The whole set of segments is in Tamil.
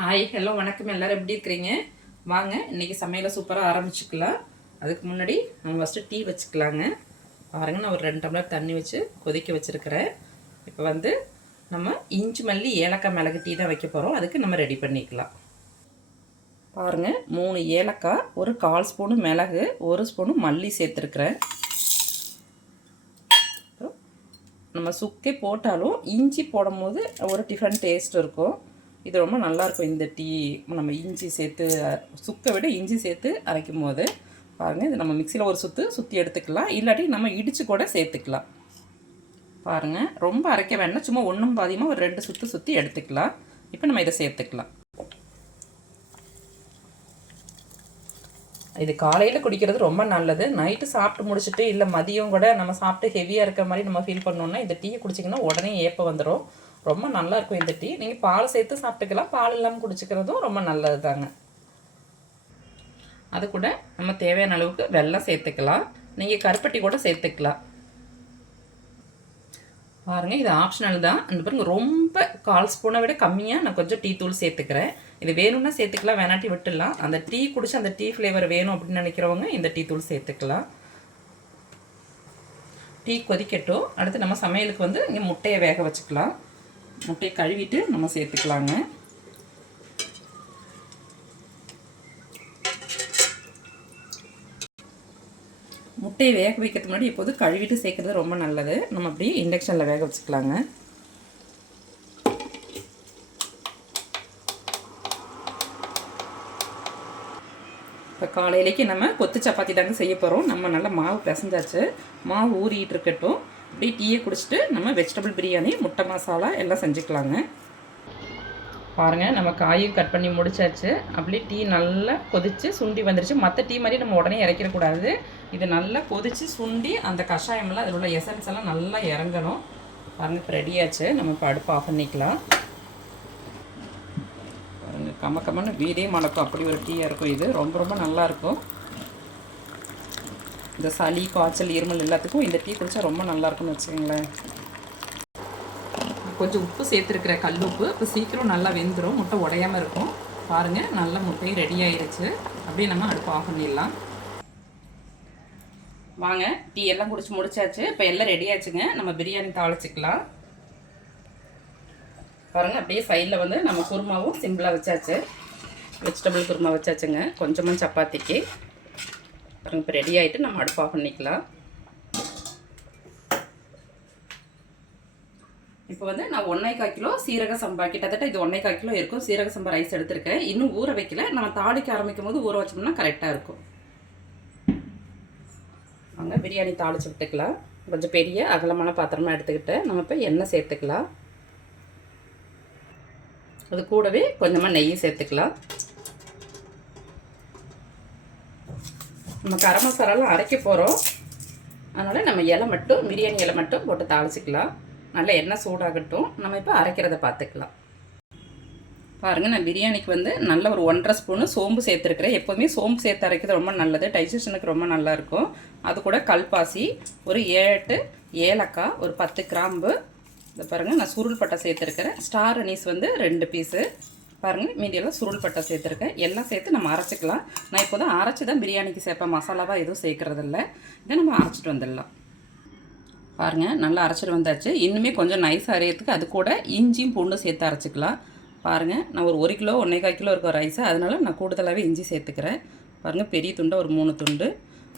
ஹாய் ஹலோ வணக்கம். எல்லோரும் எப்படி இருக்கிறீங்க? வாங்க இன்றைக்கி சமையலை சூப்பராக ஆரம்பிச்சுக்கலாம். அதுக்கு முன்னாடி நம்ம ஃபஸ்ட்டு டீ வச்சுக்கலாங்க. பாருங்கள், நான் ஒரு 2 டம்ளர் தண்ணி வச்சு கொதிக்க வச்சுருக்கிறேன். இப்போ வந்து நம்ம இஞ்சி மல்லி ஏலக்காய் மிளகு டீ தான் வைக்க போகிறோம். அதுக்கு நம்ம ரெடி பண்ணிக்கலாம். பாருங்கள், 3 ஏலக்காய், ஒரு 1/4 ஸ்பூனு மிளகு, 1 ஸ்பூனு மல்லி சேர்த்துருக்குறேன். நம்ம சுக்கே போட்டாலும் இஞ்சி போடும் போது ஒரு டிஃப்ரெண்ட் டேஸ்ட் இருக்கும். இது ரொம்ப நல்லாயிருக்கும். இந்த டீ நம்ம இஞ்சி சேர்த்து, சுக்கை விட இஞ்சி சேர்த்து அரைக்கும் போது பாருங்கள், இது நம்ம மிக்சியில் ஒரு சுற்றி எடுத்துக்கலாம். இல்லாட்டி நம்ம இடித்து கூட சேர்த்துக்கலாம். பாருங்கள், ரொம்ப அரைக்க வேண்டாம், சும்மா ஒன்றும் பாதியமாக ஒரு 2 சுற்றி எடுத்துக்கலாம். இப்போ நம்ம இதை சேர்த்துக்கலாம். இது காலையில் குடிக்கிறது ரொம்ப நல்லது. நைட்டு சாப்பிட்டு முடிச்சுட்டு இல்லை மதியம் கூட நம்ம சாப்பிட்டு ஹெவியாக இருக்கிற மாதிரி நம்ம ஃபீல் பண்ணோன்னா இந்த டீயை குடிச்சிங்கன்னா உடனே ஏப்பம் வந்துடும். ரொம்ப நல்லாயிருக்கும் இந்த டீ. நீங்கள் பால் சேர்த்து சாப்பிட்டுக்கலாம், பால் இல்லாமல் குடிச்சிக்கிறதும் ரொம்ப நல்லது தாங்க. அது கூட நம்ம தேவையான அளவுக்கு வெல்லம் சேர்த்துக்கலாம். நீங்கள் கருப்பட்டி கூட சேர்த்துக்கலாம். பாருங்கள், இது ஆப்ஷனல் தான். அந்த பாருங்க, ரொம்ப 1/4 ஸ்பூனை விட கம்மியாக நான் கொஞ்சம் டீ தூள் சேர்த்துக்கிறேன். இது வேணும்னா சேர்த்துக்கலாம், வேணாட்டி விட்டுடலாம். அந்த டீ குடிச்சு அந்த டீ ஃப்ளேவர் வேணும் அப்படின்னு நினைக்கிறவங்க இந்த டீ தூள் சேர்த்துக்கலாம். டீ கொதிக்கட்டும். அடுத்து நம்ம சமையலுக்கு வந்து இங்கே முட்டையை வேக வச்சுக்கலாம். முட்டையை கழுவிட்டு நம்ம சேர்த்துக்கலாங்க. முட்டையை வேக வைக்கிறதுக்கு முன்னாடி இப்போது கழுவிட்டு சேர்க்குறது ரொம்ப நல்லது. நம்ம அப்படியே இண்டக்ஷனில் வேக வச்சுக்கலாங்க. இப்போ காலையிலேக்கு நம்ம கொத்து சப்பாத்தி தாங்க செய்ய போகிறோம். நம்ம நல்லா மாவு பிசைஞ்சாச்சு, மாவு ஊறிட்டு இருக்கட்டும். அப்படியே டீயை குடிச்சிட்டு நம்ம வெஜிடபிள் பிரியாணி, முட்டை மசாலா எல்லாம் செஞ்சுக்கலாங்க. பாருங்கள், நம்ம காயும் கட் பண்ணி முடிச்சாச்சு. அப்படியே டீ நல்லா கொதித்து சுண்டி வந்துருச்சு. மற்ற டீ மாதிரி நம்ம உடனே இறக்கிடக்கூடாது. இது நல்லா கொதித்து சுண்டி அந்த கஷாயமெல்லாம் அதில் உள்ள எசன்ஸ் எல்லாம் நல்லா இறங்கணும். பாருங்கள், இப்போ ரெடியாச்சு. நம்ம இப்போ அடுப்பு ஆஃப் பண்ணிக்கலாம். பாருங்கள், கம்மன்னு வீடே மணக்கும். அப்படி ஒரு டீயாக இருக்கும். இது ரொம்ப ரொம்ப நல்லாயிருக்கும். இந்த சளி, காய்ச்சல், இருமல் எல்லாத்துக்கும் இந்த டீ குடித்தா ரொம்ப நல்லாயிருக்கும்னு வச்சுக்கோங்களேன். கொஞ்சம் உப்பு சேர்த்துருக்கிற கல் உப்பு. இப்போ சீக்கிரம் நல்லா வெந்துடும், முட்டை உடையாமல் இருக்கும். பாருங்கள், நல்ல முட்டையும் ரெடி ஆயிடுச்சு. அப்படியே நம்ம அடுப்பு ஆஃப் பண்ணிடலாம். வாங்க, டீ எல்லாம் குடிச்சு முடிச்சாச்சு. இப்போ எல்லாம் ரெடி ஆச்சுங்க. நம்ம பிரியாணி தாளிச்சிக்கலாம். பாருங்கள், அப்படியே சைடில் வந்து நம்ம குருமாவும் சிம்பிளாக வச்சாச்சு. வெஜிடபிள் குருமா வச்சாச்சுங்க, கொஞ்சமாக சப்பாத்திக்கு. பாருங்கள், இப்போ ரெடி ஆகிட்டு நம்ம அடுப்பு ஆஃப் பண்ணிக்கலாம். இப்போ வந்து நான் 1/4 கிலோ சீரக சம்பா, கிட்டத்தட்ட இது 1/4 கிலோ இருக்கும் சீரக சம்பா ரைஸ் எடுத்திருக்கேன். இன்னும் ஊற வைக்கல. நம்ம தாளிக்க ஆரம்பிக்கும் போது ஊற வச்சோம்னா கரெக்டாக இருக்கும். வாங்க பிரியாணி தாளித்து விட்டுக்கலாம். கொஞ்சம் பெரிய அகலமான பாத்திரமாக எடுத்துக்கிட்டு நம்ம இப்போ எண்ணெய் சேர்த்துக்கலாம். அது கூடவே கொஞ்சமாக நெய் சேர்த்துக்கலாம். நம்ம கரம் மசாலாலாம் அரைக்க போகிறோம். அதனால் நம்ம இலை மட்டும், பிரியாணி இலை மட்டும் போட்டு தாளிச்சிக்கலாம். நல்லா எண்ணெய் சூடாகட்டும். நம்ம இப்போ அரைக்கிறத பார்த்துக்கலாம். பாருங்கள், நான் பிரியாணிக்கு வந்து நல்ல ஒரு 1/2 ஸ்பூனு சோம்பு சேர்த்துருக்குறேன். எப்போதுமே சோம்பு சேர்த்து அரைக்கிறது ரொம்ப நல்லது, டைஜஷனுக்கு ரொம்ப நல்லாயிருக்கும். அது கூட கல்பாசி, ஒரு 7-8 ஏலக்காய், ஒரு 10 கிராம்பு. இதை பாருங்கள், நான் சுருள் பட்டை சேர்த்துருக்கிறேன். ஸ்டார் அனீஸ் வந்து 2 பீஸு. பாருங்கள், மீடியெல்லாம் சுருள் பட்டை சேர்த்துருக்கேன். எல்லாம் சேர்த்து நம்ம அரைச்சிக்கலாம். நான் இப்போ தான் அரைச்சி தான் பிரியாணிக்கு சேர்ப்பேன், மசாலாவாக எதுவும் சேர்க்குறதில்ல. இதை நம்ம அரைச்சிட்டு வந்துடலாம். பாருங்கள், நல்லா அரைச்சிட்டு வந்தாச்சு. இன்னுமே கொஞ்சம் நைஸ் அரையிறதுக்கு அது கூட இஞ்சியும் பூண்டும் சேர்த்து அரைச்சிக்கலாம். பாருங்கள், நான் ஒரு 1 கிலோ 1/4 கிலோ இருக்க ரைஸு, அதனால் நான் கூடுதலாகவே இஞ்சி சேர்த்துக்கிறேன். பாருங்கள், பெரிய துண்டை ஒரு 3 துண்டு.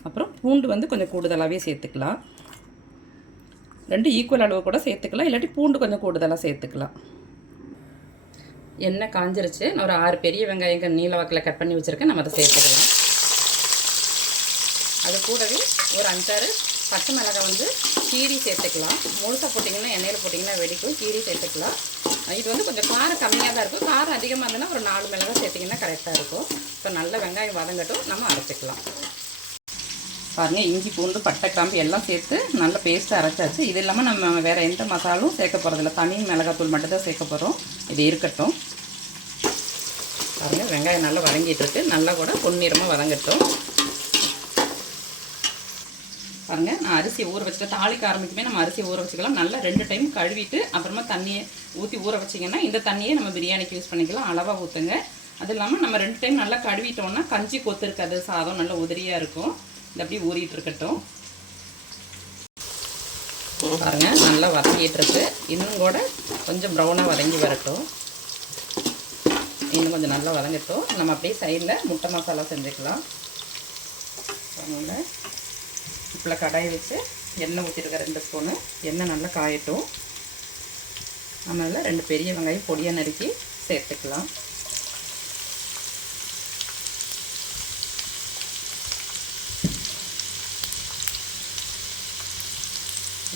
அப்புறம் பூண்டு வந்து கொஞ்சம் கூடுதலாகவே சேர்த்துக்கலாம். 2 ஈக்குவல் அளவு கூட சேர்த்துக்கலாம், இல்லாட்டி பூண்டு கொஞ்சம் கூடுதலாக சேர்த்துக்கலாம். எண்ணெய் காஞ்சிருச்சு. நான் ஒரு 6 பெரிய வெங்காயங்கள் நீல வாக்கில் கட் பண்ணி வச்சுருக்கேன். நம்ம அதை சேர்த்துக்கலாம். அது கூடவே ஒரு 5-6 பச்சை மிளகாய் வந்து கீரி சேர்த்துக்கலாம். முழுசாக போட்டிங்கன்னா, எண்ணெயில் போட்டிங்கன்னா வெடிக்கும். கீரி சேர்த்துக்கலாம். இது வந்து கொஞ்சம் காரம் கம்மியாக தான் இருக்கும். காரம் அதிகமாக இருந்ததுன்னா ஒரு 4 மிளகாய் சேர்த்திங்கன்னா கரெக்டாக இருக்கும். இப்போ நல்ல வெங்காயம் வதங்கட்டும், நம்ம அரைச்சிக்கலாம். பாருங்கள், இஞ்சி பூண்டு பட்டை கிராம்பு எல்லாம் சேர்த்து நல்ல பேஸ்ட்டு அரைச்சாச்சு. இது இல்லாமல் நம்ம வேறு எந்த மசாலும் சேர்க்க போகிறதில்ல, தனி மிளகாத்தூள் மட்டும் தான் சேர்க்க போகிறோம். இது இருக்கட்டும். பாருங்கள், வெங்காயம் நல்லா வதங்கிட்டு இருக்கு. நல்லா கூட பொன்னிறமாக வதங்கட்டும். பாருங்கள், நான் அரிசி ஊற வச்சுட்டு தாளிக்க ஆரம்பிக்குமே நம்ம அரிசி ஊற வச்சுக்கலாம். நல்லா 2 டைம் கழுவிட்டு அப்புறமா தண்ணியை ஊற்றி ஊற வச்சிங்கன்னா இந்த தண்ணியே நம்ம பிரியாணிக்கு யூஸ் பண்ணிக்கலாம். அளவாக ஊற்றுங்க. அது இல்லாமல் நம்ம 2 டைம் நல்லா கழுவிட்டோம்னா கஞ்சி கொத்து இருக்காது, சாதம் நல்லா உதிரியாக இருக்கும். இது அப்படியே ஊறிட்டு இருக்கட்டும். பாருங்கள், நல்லா வதங்கிட்டு இருக்கு. இன்னும் கூட கொஞ்சம் ப்ரௌனாக வதங்கி வரட்டும். இன்னும் கொஞ்சம் நல்லா வதங்கட்டும். நம்ம அப்படியே சைடில் முட்டை மசாலா செஞ்சுக்கலாம். அதனால் இப்போ கடாயை வச்சு எண்ணெய் ஊற்றிருக்க 2 ஸ்பூனு எண்ணெய் நல்லா காயட்டும். அதனால் 2 பெரிய வெங்காயம் பொடியாக நறுக்கி சேர்த்துக்கலாம்.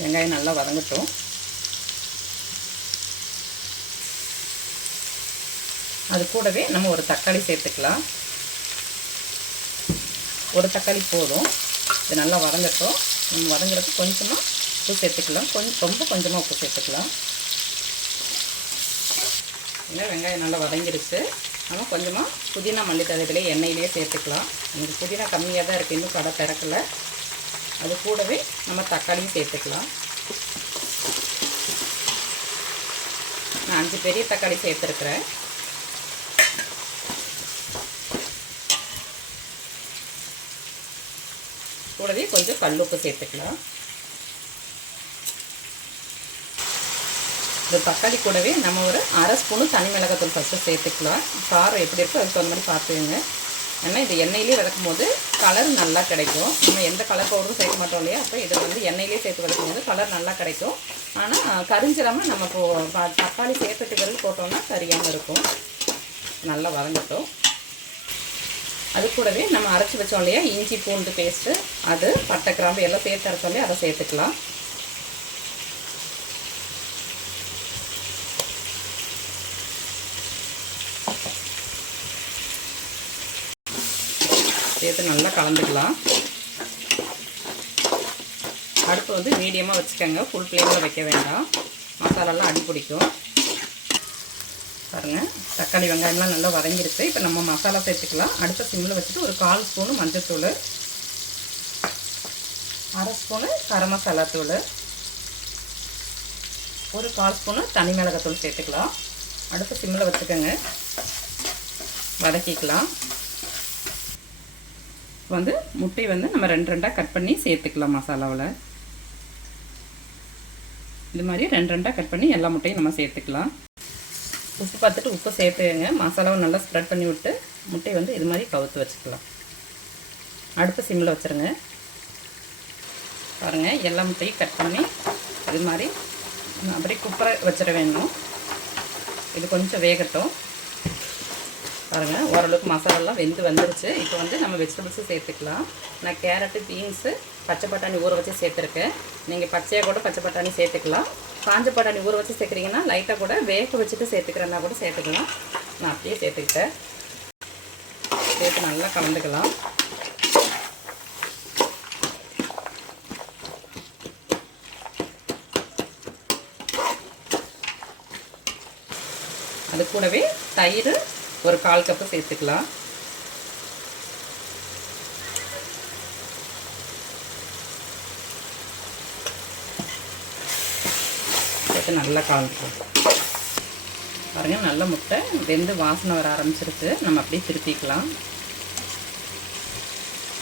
வெங்காயம் நல்லா வதங்கட்டும். அது கூடவே நம்ம ஒரு தக்காளி சேர்த்துக்கலாம். ஒரு தக்காளி போதும். இது நல்லா வதங்கட்டும். நம்ம வதங்குறதுக்கு கொஞ்சமாக உப்பு சேர்த்துக்கலாம். ரொம்ப கொஞ்சமாக உப்பு சேர்த்துக்கலாம். இல்லை, வெங்காயம் நல்லா வதங்கிருச்சு. நம்ம கொஞ்சமாக புதினா மல்லித்தழையிலே எண்ணெயிலே சேர்த்துக்கலாம். எனக்கு புதினா கம்மியாக தான் இருக்குது, இன்னும் கடை திறக்கலை. அது கூடவே நம்ம தக்காளியும் சேர்த்துக்கலாம். நான் 5 பெரிய தக்காளி சேர்த்துருக்குறேன். கூடவே கொஞ்சம் கல்லுப்பு சேர்த்துக்கலாம். இந்த தக்காளி கூடவே நம்ம ஒரு 1/2 ஸ்பூனு தனி மிளகாத்தூள் ஃபஸ்ட்டு சேர்த்துக்கலாம். காரம் எப்படி இருக்கோ அதுக்கு தகுந்த மாதிரி பார்த்துங்க. ஏன்னா இது எண்ணெயிலே வதக்கும் போது கலர் நல்லா கிடைக்கும். நம்ம எந்த கலர் பவுடரும் சேர்க்க மாட்டோம் இல்லையா, அப்போ இதை வந்து எண்ணெயிலே சேர்த்து வதக்கும் போது கலர் நல்லா கிடைக்கும். ஆனால் கரிஞ்சிடாமல் நம்ம தக்காளி சேர்த்துட்டு பிறகு போட்டோம்னா கரியாமல் இருக்கும். நல்லா வதங்கட்டும். அது கூடவே நம்ம அரைச்சி வச்சோம் இல்லையா இஞ்சி பூண்டு பேஸ்ட்டு, அது பட்டை கிராம்பு எல்லாம் சேர்த்து அரைச்சோம் இல்லையா, அதை சேர்த்துக்கலாம். சேர்த்து நல்லா கலந்துக்கலாம். அடுப்பு வந்து மீடியமாக வச்சுக்கோங்க, ஃபுல் ஃப்ளேமில் வைக்க வேண்டாம், மசாலாலாம் அடி பிடிக்கும். பாருங்கள், தக்காளி வெங்காயம்லாம் நல்லா வதங்கிடுச்சு. இப்போ நம்ம மசாலா சேர்த்துக்கலாம். அடுத்த சிம்மில் வச்சுட்டு ஒரு 1/4 ஸ்பூனு மஞ்சள்தூள், 1/2 ஸ்பூனு கரம் மசாலா தூள், ஒரு 1/4 ஸ்பூனு தனி மிளகாத்தூள் சேர்த்துக்கலாம். அடுத்த சிம்மில் வச்சுக்கோங்க, வதக்கிக்கலாம். வந்து முட்டை வந்து நம்ம 2 கட் பண்ணி சேர்த்துக்கலாம் மசாலாவில். இது மாதிரி 2 கட் பண்ணி எல்லா முட்டையும் நம்ம சேர்த்துக்கலாம். உப்பு பார்த்துட்டு உப்பு சேர்த்துங்க. மசாலாவை நல்லா ஸ்ப்ரெட் பண்ணி விட்டு முட்டை வந்து இது மாதிரி கவுத்து வச்சுக்கலாம். அடுத்த சிம்மில் வச்சுருங்க. பாருங்கள், எல்லா முட்டையும் கட் பண்ணி இது மாதிரி அப்படியே குப்பரை வச்சிட வேணும். இது கொஞ்சம் வேகட்டும். பாருங்கள், ஓரளவுக்கு மசாலாலாம் வெந்து வந்துருச்சு. இப்போ வந்து நம்ம வெஜிடபிள்ஸும் சேர்த்துக்கலாம். நான் கேரட்டு, பீன்ஸு, பச்சை பட்டாணி ஊற வச்சு சேர்த்துருக்கேன். நீங்கள் பச்சையாக கூட பச்சை பட்டாணி சேர்த்துக்கலாம். காஞ்ச பட்டாணி ஊற வச்சு சேர்க்குறீங்கன்னா லைட்டாக கூட வேக வச்சுட்டு சேர்த்துக்கிறேன்னா கூட சேர்த்துக்கலாம். நான் அப்படியே சேர்த்துக்கிட்டேன். சேர்த்து நல்லா கலந்துக்கலாம். அது கூடவே தயிர் ஒரு 1/4 கப்பு சேர்த்துக்கலாம். சேர்த்து நல்லா கலந்துக்கலாம். பாருங்கள், நல்ல முட்டை வெந்து வாசனை வர ஆரம்பிச்சிருக்கு. நம்ம அப்படியே திருப்பிக்கலாம்.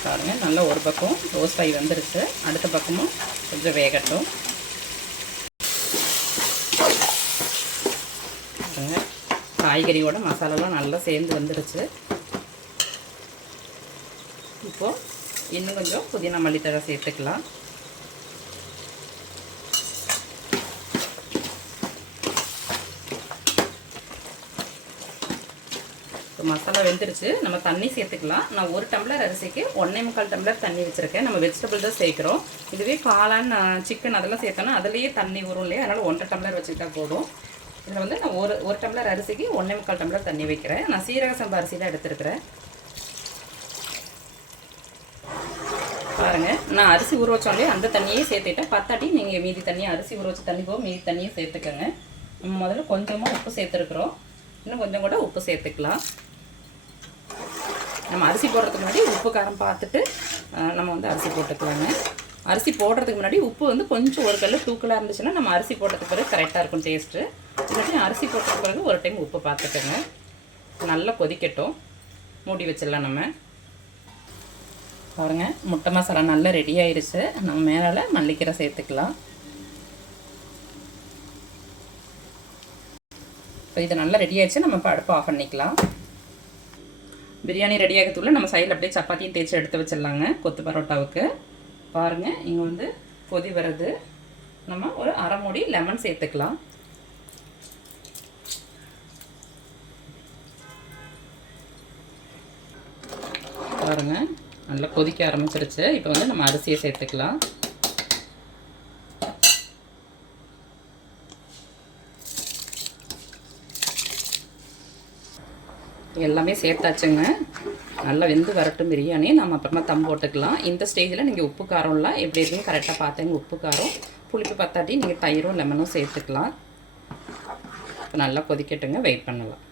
பாருங்கள், நல்லா ஒரு பக்கம் ரோஸ்ட் ஆகி வந்துருச்சு. அடுத்த பக்கமும் கொஞ்சம் வேகட்டும். பாருங்கள், காய்கறியோட மசாலாலாம் நல்லா சேர்ந்து வந்துருச்சு. இப்போது இன்னும் கொஞ்சம் புதினா மல்லித்தழை சேர்த்துக்கலாம். இப்போ மசாலா வெந்துருச்சு. நம்ம தண்ணி சேர்த்துக்கலாம். நான் 1 டம்ளர் அரிசிக்கு 1.25 டம்ளர் தண்ணி வச்சுருக்கேன். நம்ம வெஜிடபிள் தான் சேர்க்குறோம். இதுவே காளான், சிக்கன் அதெல்லாம் சேர்த்தோன்னா அதுலேயே தண்ணி வரும் இல்லையா, அதனால் 1.5 டம்ளர் வச்சுக்கிட்டா போதும். இதில் வந்து நான் ஒரு டம்ளர் அரிசிக்கு 1.25 டம்ளர் தண்ணி வைக்கிறேன். நான் சீரக சம்பா அரிசி தான் எடுத்துருக்கிறேன். பாருங்கள், நான் அரிசி ஊற வச்சோம்லே அந்த தண்ணியே சேர்த்துட்டேன். பத்தாட்டி நீங்கள் மீதி தண்ணியை அரிசி ஊற வச்ச தண்ணி போக மீதி தண்ணியை சேர்த்துக்கோங்க. நம்ம முதல்ல கொஞ்சமாக உப்பு சேர்த்துருக்குறோம். இன்னும் கொஞ்சம் கூட உப்பு சேர்த்துக்கலாம். நம்ம அரிசி போடுறதுக்கு முன்னாடி உப்பு காரம் பார்த்துட்டு நம்ம வந்து அரிசி போட்டுக்கலாங்க. அரிசி போடுறதுக்கு முன்னாடி உப்பு வந்து கொஞ்சம் ஒரு கல் தூக்கலாக இருந்துச்சுன்னா நம்ம அரிசி போட்டதுக்கு பிறகு கரெக்டாக இருக்கும் டேஸ்ட்டு. இல்லாட்டி அரிசி போட்டதுக்கு பிறகு ஒரு டைம் உப்பு பார்த்துக்கோங்க. நல்லா கொதிக்கட்டும், மூடி வச்சிடலாம். நம்ம பாருங்கள், முட்டை மசாலா நல்லா ரெடி ஆயிடுச்சு. நம்ம மேலே மல்லிக்கீரை சேர்த்துக்கலாம். இப்போ இது நல்லா ரெடி ஆயிடுச்சு. நம்ம இப்போ அடுப்பு ஆஃப் பண்ணிக்கலாம். பிரியாணி ரெடி ஆகிறதுக்குள்ள நம்ம சைடில் அப்படியே சப்பாத்தியும் தேய்ச்சி எடுத்து வச்சிடலாங்க கொத்து பரோட்டாவுக்கு. பாருங்கள், இங்கே வந்து கொதி வருது. நம்ம ஒரு அரை மூடி லெமன் சேர்த்துக்கலாம். பாருங்கள், நல்லா கொதிக்க ஆரம்பிச்சிருச்சு. இப்போ வந்து நம்ம அரிசியை சேர்த்துக்கலாம். எல்லாமே சேர்த்தாச்சுங்க. நல்லா வெந்து வரட்டும் பிரியாணி. நம்ம அப்புறமா தம் போட்டுக்கலாம். இந்த ஸ்டேஜில் நீங்கள் உப்பு காரம்லாம் எப்படி இருக்குன்னு கரெக்டாக பார்த்துங்க. உப்பு காரம் புளிப்பு பத்தாட்டி நீங்கள் தயிரும் லெமனும் சேர்த்துக்கலாம். இப்போ நல்லா கொதிக்கட்டுங்க, வெயிட் பண்ணலாம்.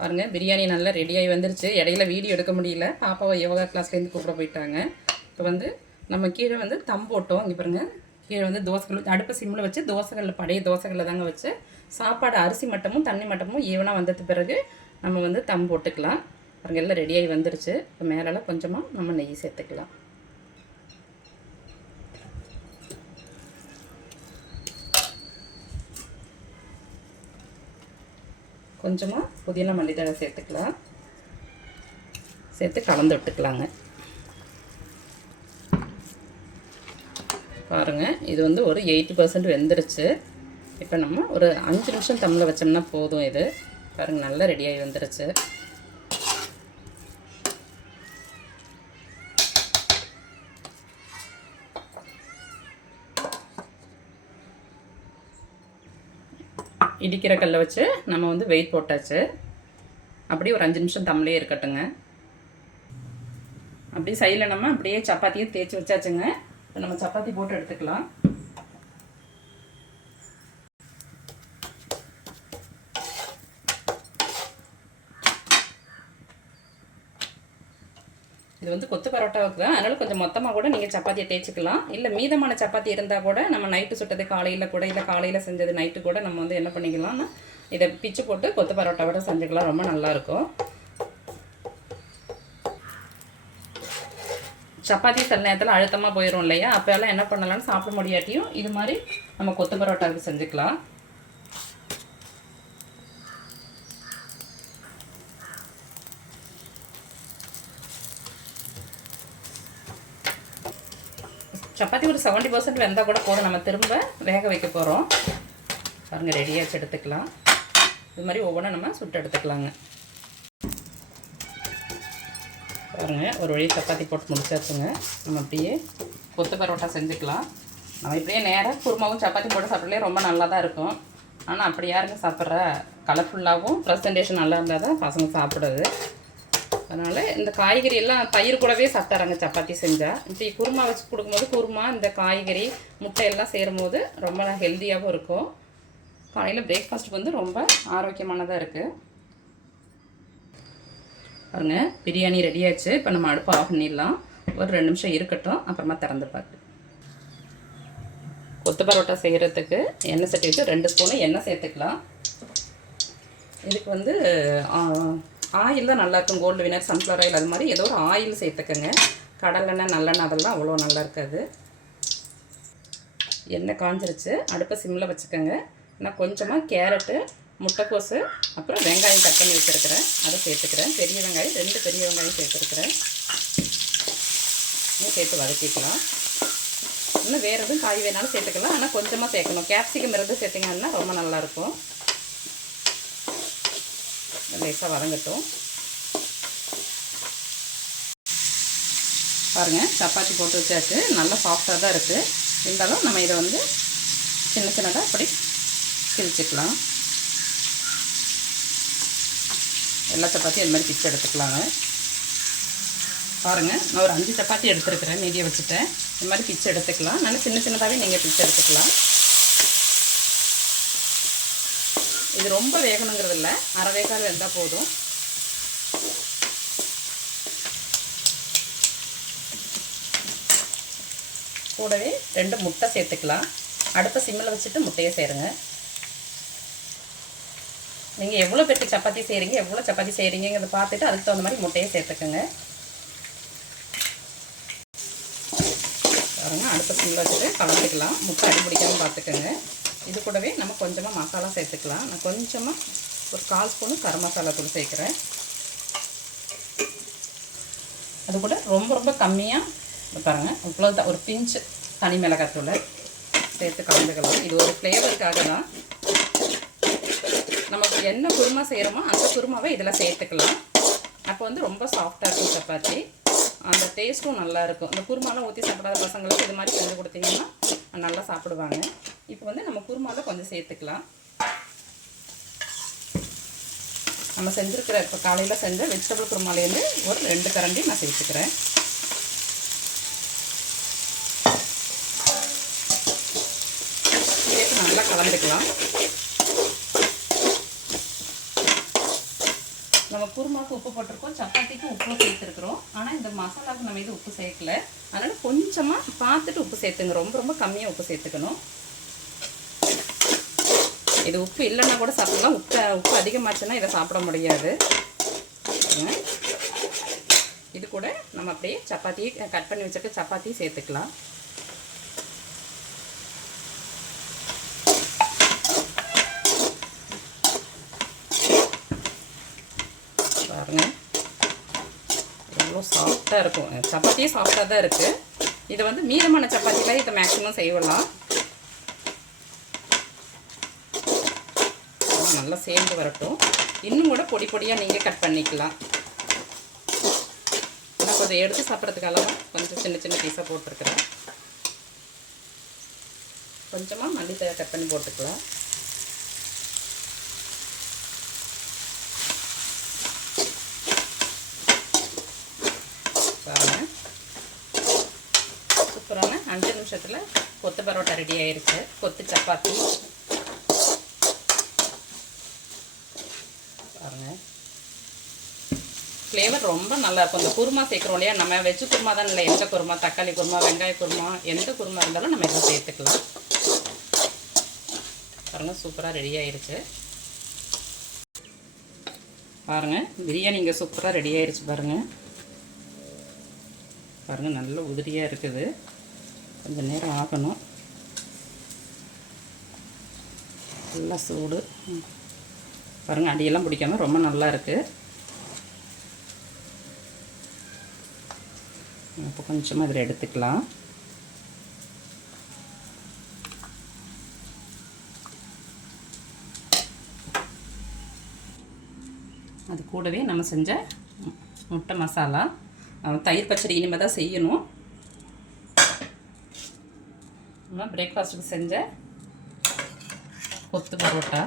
பாருங்கள், பிரியாணி நல்லா ரெடியாகி வந்துருச்சு. இடையில வீடியோ எடுக்க முடியல, பாப்பாவை யோகா கிளாஸ்லேருந்து கூப்பிட போயிட்டாங்க. இப்போ வந்து நம்ம கீழே வந்து தம் போட்டோம். இங்கே பாருங்கள், கீழே வந்து தோசைகள் அடுப்பு சிம்மில் வச்சு தோசைகளில் பழைய தோசைகளில் தாங்க வச்சு சாப்பாடு அரிசி மட்டமும் தண்ணி மட்டமும் ஈவனாக வந்தது பிறகு நம்ம வந்து தம் போட்டுக்கலாம். பாருங்கள், எல்லாம் ரெடியாகி வந்துருச்சு. இப்போ மேலெல்லாம் கொஞ்சமாக நம்ம நெய் சேர்த்துக்கலாம். கொஞ்சமாக புதினா மல்லித்தழை சேர்த்துக்கலாம். சேர்த்து கலந்து விட்டுக்கலாங்க. பாருங்கள், இது வந்து ஒரு 80% வெந்துருச்சு. இப்போ நம்ம ஒரு 5 நிமிஷம் தம்மில் வச்சோம்னா போதும். இது பாருங்கள், நல்லா ரெடியாகி வந்துருச்சு. இடிக்கிற கல்லை வச்சு நம்ம வந்து வெயிட் போட்டாச்சு. அப்படியே ஒரு 5 நிமிஷம் தம்மிலே இருக்கட்டுங்க. அப்படியே சைடில் நம்ம அப்படியே சப்பாத்தியும் தேய்ச்சி வச்சாச்சுங்க. இப்போ நம்ம சப்பாத்தி போட்டு எடுத்துக்கலாம். இது வந்து கொத்து பரோட்டாவுக்கு தான், அதனால் கொஞ்சம் மொத்தமாக கூட நீங்கள் சப்பாத்தியை தேய்ச்சிக்கலாம். இல்லை மீதமான சப்பாத்தி இருந்தால் கூட நம்ம நைட்டு சுட்டது காலையில் கூட, இல்லை காலையில் செஞ்சது நைட்டு கூட நம்ம வந்து என்ன பண்ணிக்கலாம்னா இதை பிச்சு போட்டு கொத்து பரோட்டாவோட செஞ்சுக்கலாம். ரொம்ப நல்லாயிருக்கும். சப்பாத்தி சில நேரத்தில் அழுத்தமாக போயிடும் இல்லையா, அப்போல்லாம் என்ன பண்ணலாம்னு சாப்பிட முடியாட்டியும் இது மாதிரி நம்ம கொத்து பரோட்டாவுக்கு செஞ்சுக்கலாம். சப்பாத்தி ஒரு 70% வெந்தால் கூட போதும். நம்ம திரும்ப வேக வைக்க போகிறோம். பாருங்கள், ரெடியாச்சு, எடுத்துக்கலாம். இது மாதிரி ஒவ்வொன்றும் நம்ம சுட்டு எடுத்துக்கலாங்க. பாருங்கள், ஒரு வழி சப்பாத்தி போட்டு முடிச்சாச்சுங்க. நம்ம அப்படியே கொத்து பரோட்டா செஞ்சுக்கலாம். நம்ம இப்படியே நேராக குருமாவும் சப்பாத்தி போட்டு சாப்பிட்றதுலே ரொம்ப நல்லா தான் இருக்கும். ஆனால் அப்படி யாருங்க சாப்பிட்ற? கலர்ஃபுல்லாகவும் ப்ரெசன்டேஷன் நல்லா இருந்தால் தான் பசங்க சாப்பிடுது. அதனால் இந்த காய்கறி எல்லாம் தயிர் கூடவே சாப்பிட்டாராங்க சப்பாத்தி செஞ்சால். இப்படி குருமா வச்சு கொடுக்கும்போது குருமா இந்த காய்கறி முட்டை எல்லாம் சேரும்போது ரொம்ப ஹெல்த்தியாகவும் இருக்கும். காலையில் பிரேக்ஃபாஸ்ட்டுக்கு வந்து ரொம்ப ஆரோக்கியமானதாக இருக்குது. பாருங்க, பிரியாணி ரெடியாச்சு. இப்போ நம்ம அடுப்பு ஆஃப் பண்ணிடலாம். ஒரு 2 நிமிஷம் இருக்கட்டும், அப்புறமா திறந்து பார்த்து. கொத்து பரோட்டா செய்கிறதுக்கு எண்ணெய் சட்டி வச்சு 2 ஸ்பூனு எண்ணெய் சேர்த்துக்கலாம். இதுக்கு வந்து ஆயில் தான் நல்லாயிருக்கும். கோல்டு வினர், சன்ஃப்ளவர் ஆயில், அது மாதிரி ஏதோ ஒரு ஆயில் சேர்த்துக்கங்க. கடலெண்ணெய் நல்லெண்ணெய் அதெல்லாம் அவ்வளோ நல்லா இருக்காது. எண்ணெய் காஞ்சிருச்சு. அடுப்பை சிம்மில் வச்சுக்கோங்க. நான் கொஞ்சமாக கேரட்டு, முட்டைக்கோசு, அப்புறம் வெங்காயம் கட் பண்ணி வச்சுருக்கிறேன், அதை சேர்த்துக்கிறேன். பெரிய வெங்காயம் 2 பெரிய வெங்காயம் சேர்த்துருக்குறேன். இன்னும் சேர்த்து வதக்கிக்கலாம். இன்னும் வேறு எதுவும் காய் வேணாலும் சேர்த்துக்கலாம், ஆனால் கொஞ்சமாக சேர்க்கணும். கேப்சிகம் இருந்து சேர்த்திங்கன்னா ரொம்ப நல்லாயிருக்கும். லேசாக வதங்கட்டும். பாருங்கள், சப்பாத்தி போட்டு வச்சாச்சு. நல்லா சாஃப்டாக தான் இருக்குது. இருந்தாலும் நம்ம இதை வந்து சின்ன சின்னதாக அப்படி கிழிச்சிக்கலாம். எல்லா சப்பாத்தியும் இது மாதிரி பிச்சு எடுத்துக்கலாங்க. பாருங்கள், நான் ஒரு 5 சப்பாத்தி எடுத்துருக்கிறேன், மீதியை வச்சுட்டேன். இது மாதிரி பிச்சு எடுத்துக்கலாம். நல்லா சின்ன சின்னதாகவே நீங்கள் பிச்சு எடுத்துக்கலாம். இது ரொம்ப வேகணுங்கிறது இல்லை, அரை வேக்காடு வெந்தால் போதும். கூடவே 2 முட்டை சேர்த்துக்கலாம். அடுப்பை சிம்மில் வச்சுட்டு முட்டையை சேருங்க. நீங்கள் எவ்வளோ பேருக்கு சப்பாத்தி செய்கிறீங்க, எவ்வளோ சப்பாத்தி செய்கிறீங்கிறத பார்த்துட்டு அதுக்கு தகுந்த மாதிரி முட்டையை சேர்த்துக்குங்க. பாருங்க, அடுப்பை சிம்மில் வச்சுட்டு கலந்துக்கலாம். முட்டை அடி பிடிக்காமல் பார்த்துக்கோங்க. இது கூடவே நம்ம கொஞ்சமாக மசாலா சேர்த்துக்கலாம். நான் கொஞ்சமாக ஒரு 1/4 ஸ்பூனு கரம் மசாலா தூள் சேர்க்குறேன். அது கூட ரொம்ப ரொம்ப கம்மியாக பாருங்கள், இவ்வளோ தான், ஒரு பிஞ்சு தனி மிளகாத்தூளை சேர்த்து கலந்துக்கலாம். இது ஒரு ஃப்ளேவருக்காக தான். நமக்கு என்ன குருமா செய்கிறோமோ அந்த குருமாவை இதில் சேர்த்துக்கலாம். அப்போ வந்து ரொம்ப சாஃப்டாக இருக்கும் சப்பாத்தி, அந்த டேஸ்ட்டும் நல்லாயிருக்கும். இந்த குருமாலாம் ஊற்றி சாப்பிடாத பசங்களுக்கு இது மாதிரி செஞ்சு கொடுத்தீங்கன்னா நல்லா சாப்பிடுவாங்க. இப்போ வந்து நம்ம குருமாவில் கொஞ்சம் சேர்த்துக்கலாம். நம்ம செஞ்சுருக்கிற இப்போ காலையில் செஞ்ச வெஜிடபிள் குருமாலேருந்து ஒரு 2 கரண்டி நான் சேர்த்துக்கிறேன். சேர்த்து நல்லா கலந்துக்கலாம். நம்ம குருமாவுக்கு உப்பு போட்டிருக்கோம், சப்பாத்திக்கு உப்பு சேர்த்துருக்குறோம். ஆனால் இந்த மசாலாவுக்கு நம்ம இது உப்பு சேர்க்கல. அதனால் கொஞ்சமாக பார்த்துட்டு உப்பு சேர்த்துங்க. ரொம்ப ரொம்ப கம்மியாக உப்பு சேர்த்துக்கணும். இது உப்பு இல்லைன்னா கூட சாப்பிடலாம். உப்பு அதிகமாச்சுன்னா இதை சாப்பிட முடியாது. இது கூட நம்ம அப்படியே சப்பாத்தியை கட் பண்ணி வச்சுட்டு சப்பாத்தி சேர்த்துக்கலாம். பாருங்க, எவ்வளோ சாஃப்டாக இருக்கும். சப்பாத்தியே சாஃப்டாக தான் இருக்குது. இதை வந்து மீதமான சப்பாத்தியில் இதை மேக்ஸிமம் செய்யலாம். நல்லா சேர்ந்து வரட்டும். இன்னும் கூட பொடி பொடியாக நீங்கள் கட் பண்ணிக்கலாம். நான் கொஞ்சம் எடுத்து சாப்பிட்றதுக்காக கொஞ்சம் சின்ன சின்ன பீஸாக போட்டிருக்கிறேன். கொஞ்சமாக மல்லித்தழை கட் பண்ணி போட்டுக்கலாம். சூப்பரான 5 நிமிஷத்தில் கொத்து பரோட்டா ரெடி ஆயிடுச்சு. கொத்து சப்பாத்தி பாருங்கள், ஃப்ளேவர் ரொம்ப நல்லாயிருக்கும். இந்த குருமா சேர்க்குறோம் இல்லையா, நம்ம வெஜ்ஜு குருமா தான் இல்லை, எந்த குருமா, தக்காளி குருமா, வெங்காய குருமா, எந்த குருமா இருந்தாலும் நம்ம இதில் சேர்த்துக்கலாம். பாருங்கள், சூப்பராக ரெடி ஆயிடுச்சு. பாருங்கள், பிரியாணி இங்கே சூப்பராக ரெடி ஆயிடுச்சு. பாருங்கள் பாருங்கள், நல்ல உதிரியாக இருக்குது. கொஞ்சம் நேரம் ஆகணும். நல்லா சூடு பாருங்கள், அடியெல்லாம் பிடிக்காமல் ரொம்ப நல்லா இருக்குது. இப்போ கொஞ்சமாக இதில் எடுத்துக்கலாம். அது கூடவே நம்ம செஞ்ச முட்டை மசாலா, தயிர் பச்சடி இனிமேல் தான் செய்யணும். நம்ம பிரேக்ஃபாஸ்ட்டுக்கு செஞ்ச கொத்து பரோட்டா,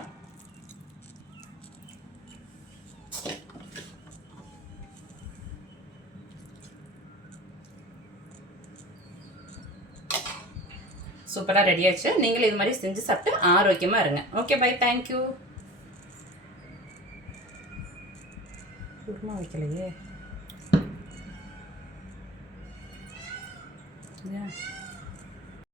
சூப்பராக ரெடி ஆயிடுச்சு. நீங்களும் இது மாதிரி செஞ்சு சாப்பிட்டு ஆரோக்கியமாக இருங்க. Okay, bye, thank you. குருமா வைக்கலையே.